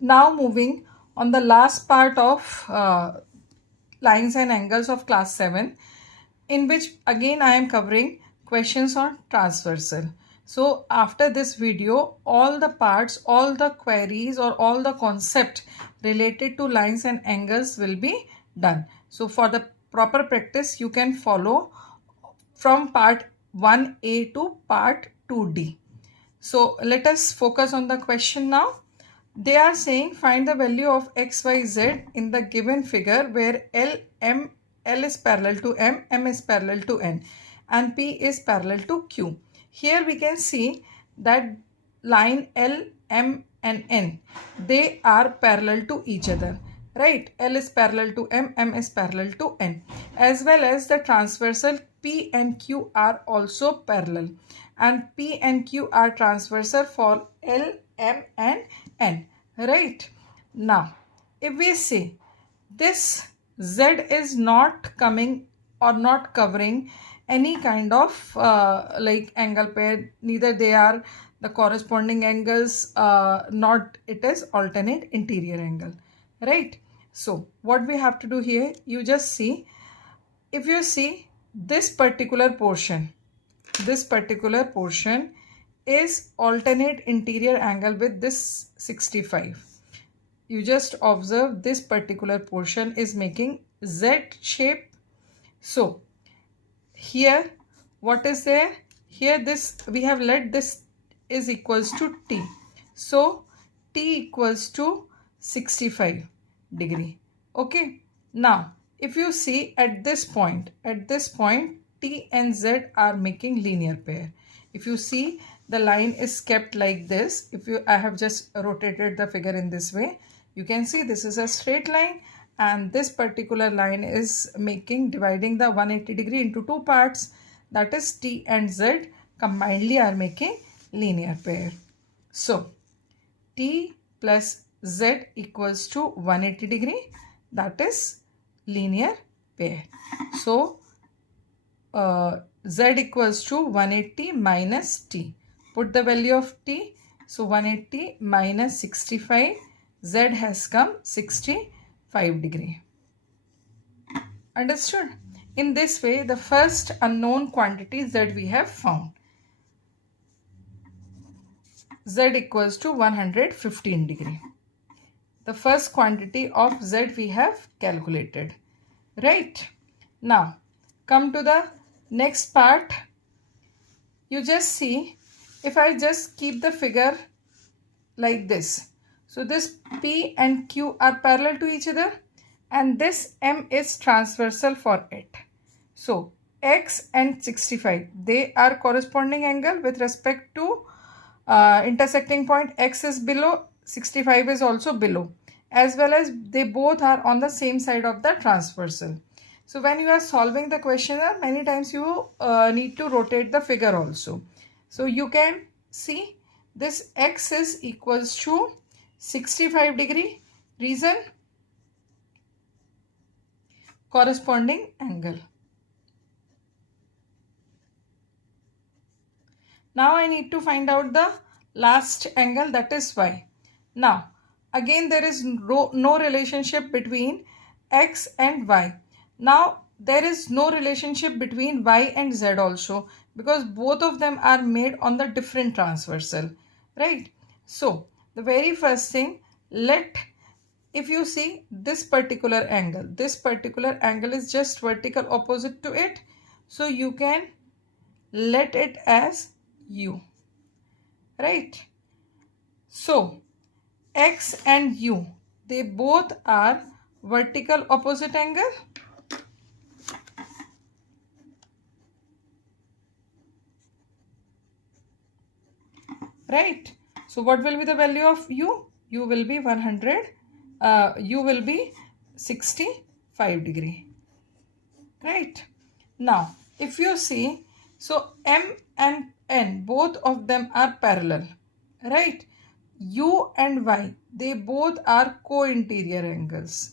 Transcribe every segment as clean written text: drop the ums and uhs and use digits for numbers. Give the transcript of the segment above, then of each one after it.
Now moving on the last part of lines and angles of class 7, in which again I am covering questions on transversal. So after this video, all the parts, all the queries or all the concept related to lines and angles will be done. So for the proper practice, you can follow from part 1A to part 2D. So let us focus on the question now. They are saying find the value of x, y, z in the given figure where L is parallel to M is parallel to N, and P is parallel to Q. Here we can see that line L, M and N, they are parallel to each other. Right? L is parallel to M is parallel to N. As well as the transversal P and Q are also parallel. And P and Q are transversal for L, M and N. Right? Now, if we say this Z is not coming or not covering any kind of like angle pair, neither they are the corresponding angles, not it is alternate interior angle, right? So what we have to do here, you just see, if you see this particular portion is alternate interior angle with this 65. You just observe this particular portion is making Z shape. So here what is there? Here this we have let this is equals to T. So T equals to 65 degree. Okay. Now if you see at this point T and Z are making linear pair. If you see the line is kept like this, I have just rotated the figure in this way, you can see this is a straight line and this particular line is dividing the 180 degree into two parts, that is T and Z combinedly are making linear pair. So T plus Z equals to 180 degree, that is linear pair. So Z equals to 180 minus T. Put the value of T. So 180 minus 65. Z has come 65 degree. Understood? In this way, the first unknown quantity Z we have found. Z equals to 115 degree. The first quantity of Z we have calculated. Right? Now, come to the next part. You just see, if I just keep the figure like this. So this P and Q are parallel to each other and this M is transversal for it. So X and 65, they are corresponding angle with respect to intersecting point. X is below, 65 is also below, as well as they both are on the same side of the transversal. So when you are solving the question, many times you need to rotate the figure also. So you can see this X is equals to 65 degree. Reason? Corresponding angle. Now I need to find out the last angle, that is Y. Now again there is no relationship between X and Y. Now there is no relationship between Y and Z also, because both of them are made on the different transversal, right? So the very first thing, if you see this particular angle is just vertical opposite to it, so you can let it as U, right? So X and U, they both are vertical opposite angle. Right? So what will be the value of U? U will be 65 degree. Right? Now, if you see, so M and N, both of them are parallel. Right? U and Y, they both are co-interior angles.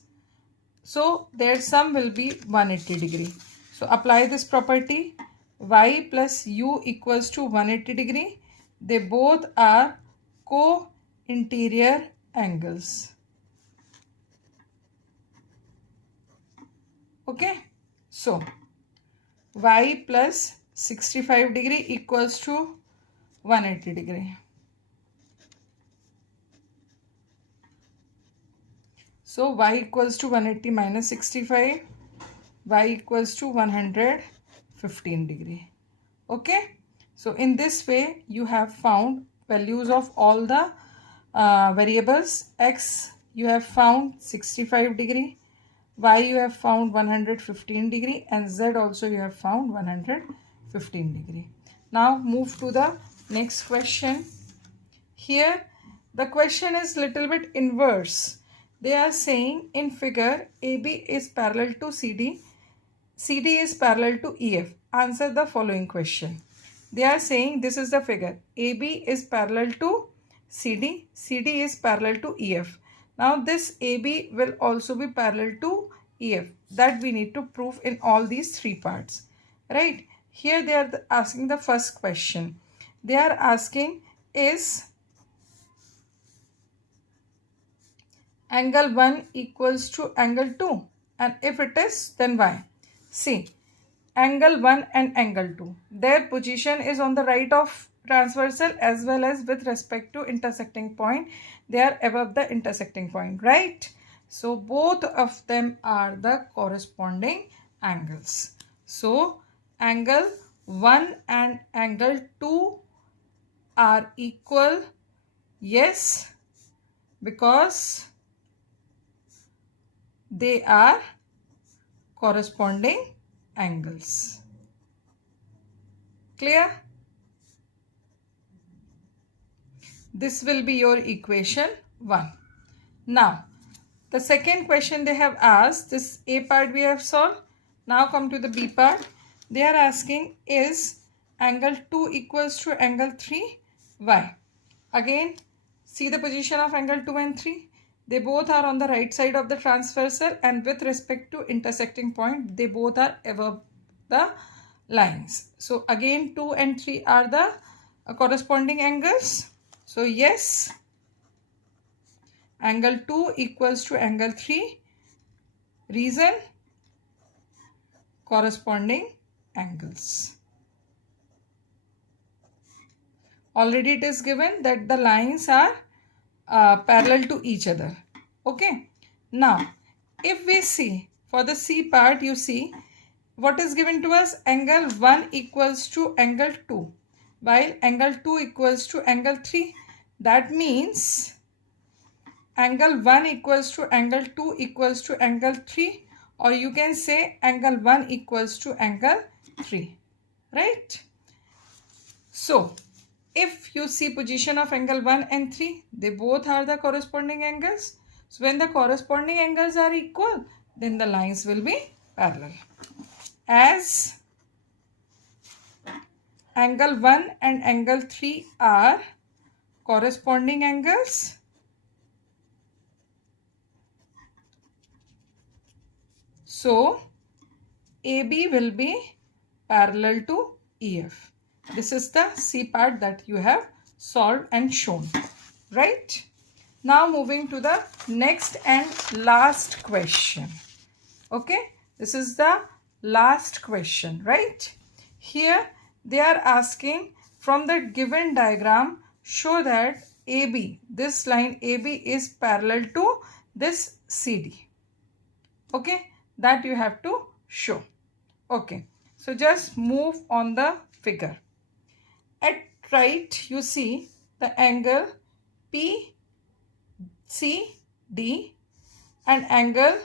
So their sum will be 180 degree. So apply this property. Y plus U equals to 180 degree. They both are co-interior angles. Okay, so y plus 65 degree equals to 180 degree. So y equals to 180 minus 65, y equals to 115 degree. Okay, so in this way you have found values of all the variables. X you have found 65 degree, y you have found 115 degree, and z also you have found 115 degree. Now move to the next question. Here the question is little bit inverse. They are saying in figure AB is parallel to CD, CD is parallel to EF. Answer the following question. They are saying this is the figure. AB is parallel to CD, CD is parallel to EF. Now this AB will also be parallel to EF. That we need to prove in all these three parts. Right? Here they are asking the first question. They are asking is angle 1 equals to angle 2, and if it is, then why? See, angle 1 and angle 2, their position is on the right of transversal as well as with respect to intersecting point. They are above the intersecting point, right? So both of them are the corresponding angles. So angle 1 and angle 2 are equal. Yes, because they are corresponding angles. Clear? This will be your equation 1. Now, the second question they have asked, this A part we have solved. Now come to the B part. They are asking is angle 2 equals to angle 3? Why? Again, see the position of angle 2 and 3. They both are on the right side of the transversal, and with respect to intersecting point, they both are above the lines. So again 2 and 3 are the corresponding angles. So yes, angle 2 equals to angle 3. Reason? Corresponding angles. Already it is given that the lines are parallel to each other. Okay. Now, if we see for the C part, you see what is given to us? Angle 1 equals to angle 2, while angle 2 equals to angle 3. That means angle 1 equals to angle 2 equals to angle 3, or you can say angle 1 equals to angle 3, right? So if you see position of angle 1 and 3, they both are the corresponding angles. So when the corresponding angles are equal, then the lines will be parallel. As angle 1 and angle 3 are corresponding angles, so AB will be parallel to EF. This is the C part that you have solved and shown, right? Now moving to the next and last question. Okay, this is the last question, right? Here they are asking from the given diagram, show that AB, this line AB is parallel to this CD. Okay, that you have to show. Okay, so just move on the figure. At right, you see the angle PCD and angle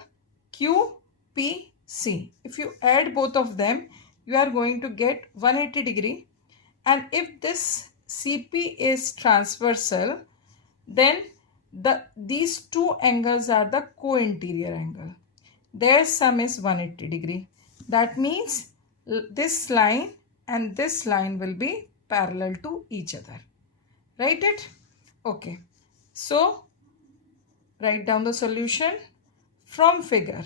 QPC. If you add both of them, you are going to get 180 degree. And if this CP is transversal, then these two angles are the co-interior angle. Their sum is 180 degree. That means this line and this line will be parallel to each other. Write it? Okay. So, write down the solution. From figure,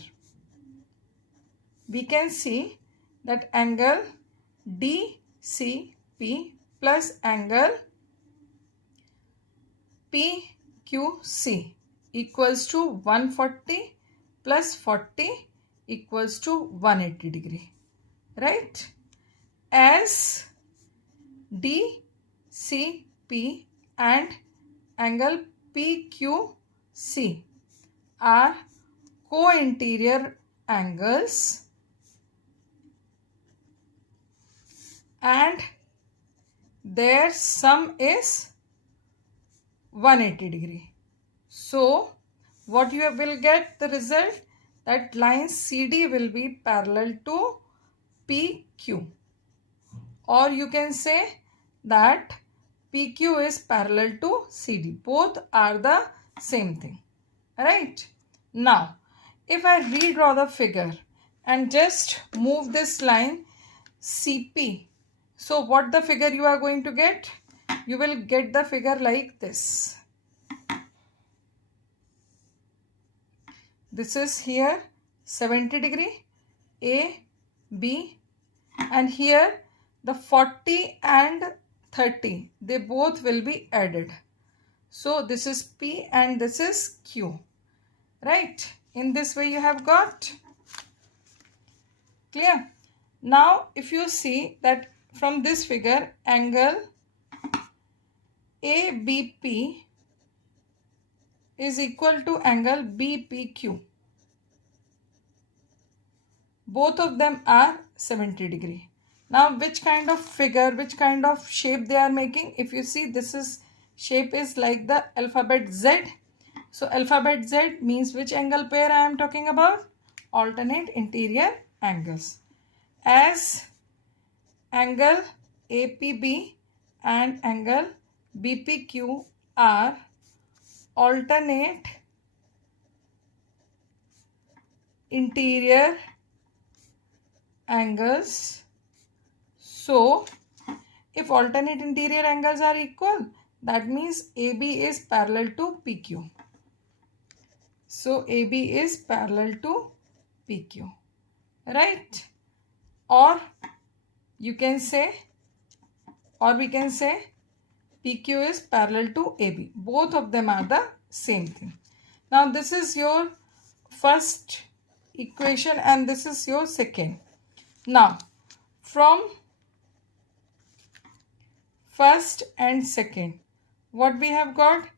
we can see that angle DCP plus angle PQP QC equals to 140 plus 40 equals to 180 degree, right? As DCP and angle PQC are co-interior angles and their sum is 180 degree. So what you will get the result that line CD will be parallel to PQ, or you can say that PQ is parallel to CD. Both are the same thing, right? Now if I redraw the figure and just move this line CP, so what the figure you are going to get? You will get the figure like this. This is here 70 degree A, B, and here the 40 and 30, they both will be added. So this is P and this is Q, right? In this way you have got. Clear? Now if you see that from this figure, angle ABP is equal to angle BPQ. Both of them are 70 degree. Now which kind of figure, which kind of shape they are making? If you see, this is shape is like the alphabet Z. So alphabet Z means which angle pair I am talking about? Alternate interior angles. As angle APB and angle BPQ are alternate interior angles. So if alternate interior angles are equal, that means AB is parallel to PQ. So AB is parallel to PQ, right? Or you can say, or we can say PQ is parallel to AB. Both of them are the same thing. Now this is your first equation and this is your second. Now from first and second, what we have got?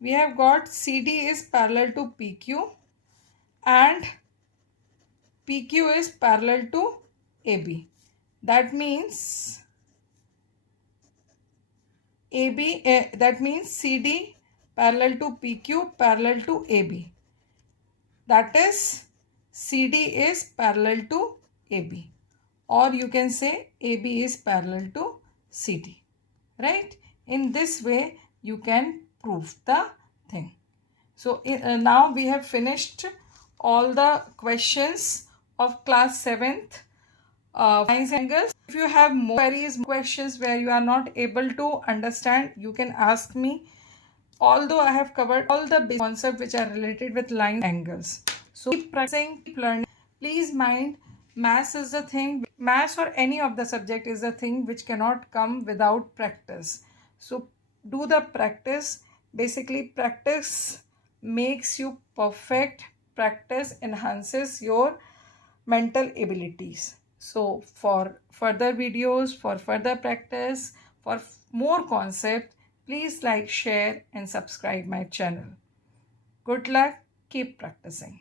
We have got CD is parallel to PQ and PQ is parallel to AB. That means that means CD parallel to PQ parallel to AB. That is CD is parallel to AB, or you can say AB is parallel to CD, right? In this way you can prove the thing. So now we have finished all the questions of class 7th lines and angles. If you have more queries, questions where you are not able to understand, you can ask me. Although I have covered all the basic concepts which are related with line angles. So keep practicing, keep learning. Please mind, maths is the thing, maths or any of the subject is the thing which cannot come without practice. So do the practice. Basically practice makes you perfect. Practice enhances your mental abilities. So for further videos, for further practice, for more concept, please like, share and subscribe my channel. Good luck. Keep practicing.